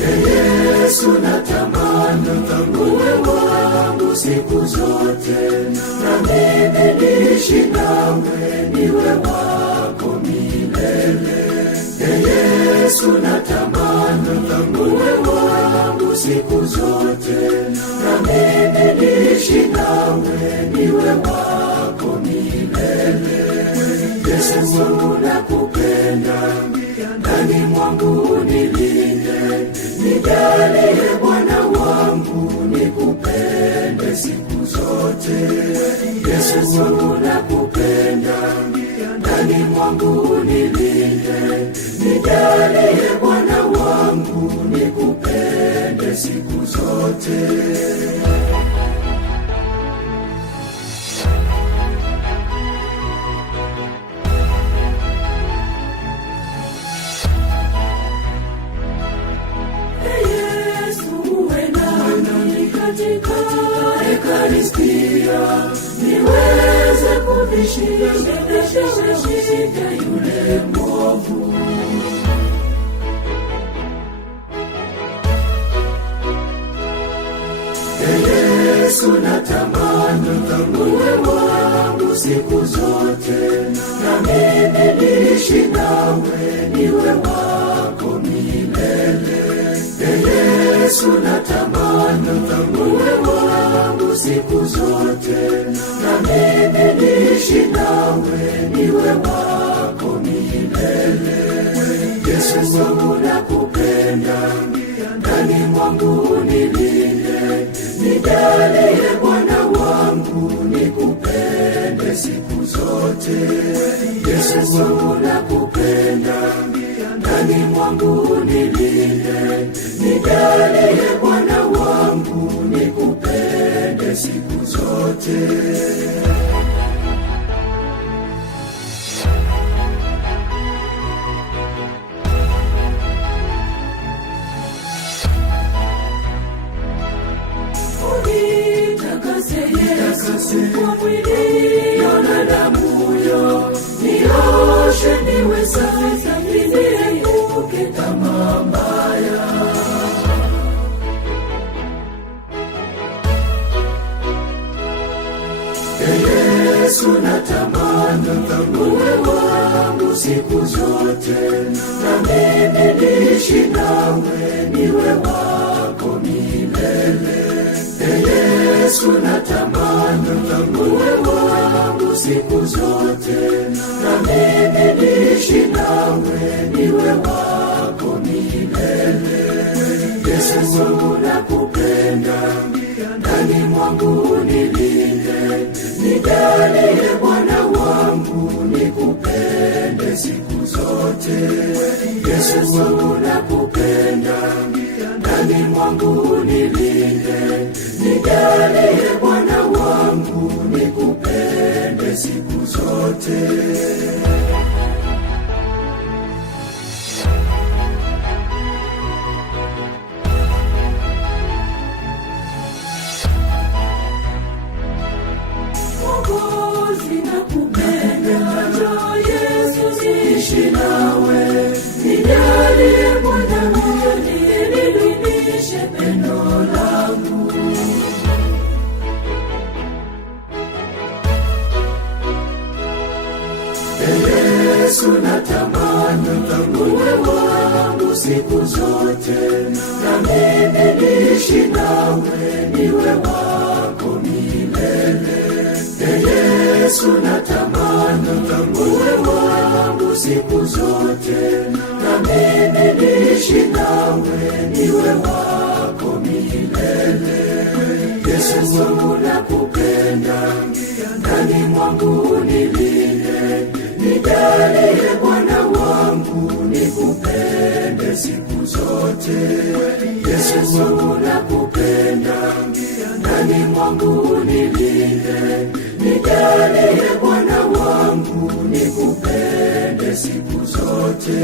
Yesu natamani uwe wangu siku zote, na mimi niishi nawe niwe wako milele. Yesu natamani uwe wangu siku zote, na mimi niishi nawe niwe wako milele. Yesu wangu nakupenda, ndani mwangu unilinde, nijalie Bwana wangu nikupende siku zote. Yesu wangu nakupenda, ndani mwangu unilinde, nijalie Bwana wangu nikupende siku zote. Niweze kuvishinda yule mwovu. Yesu natamani uwe wangu siku zote, na mimi niishi nawe niwe wako milele. Yesu natamani uwe wangu siku zote, na mimi niishi nawe niwe wako milele. Yesu wangu nakupenda, ndani mwangu unilinde, nijalie Bwana wangu nikupende siku zote. Yesu wangu nakupenda, ndani mwangu unilinde, nijalie Bwana wangu nikupende siku zote. Kwa mwili na damu yo, nioshe niwe safi, niepuke tamaa mbaya. Yesu natamani uwe wangu siku zote, na mimi niishi nawe niwe wako milele. Yesu natamani uwe wangu siku zote, na mimi niishi nawe niwe wako milele. Yesu wangu nakupenda, ndani mwangu unilinde, nijalie Bwana wangu nikupende siku zote. Yesu wangu nakupenda, ndani mwangu unilinde, nijalie Bwana wangu nikupende siku zote. Mwokozi nakupenda, Yesu niishi nawe, nijalie Bwana nidumishe pendo langu. Yesu natamani uwe wangu siku zote, na mimi niishi nawe niwe wako milele. Yesu natamani uwe wangu siku zote, na mimi niishi nawe niwe wako milele. Yesu wangu nakupenda, ndani mwangu unilinde, nijalie Bwana wangu nikupende siku zote. Yesu wangu nakupenda, ndani mwangu unilinde, nijalie Nijalie Bwana wangu, nikupende siku zote.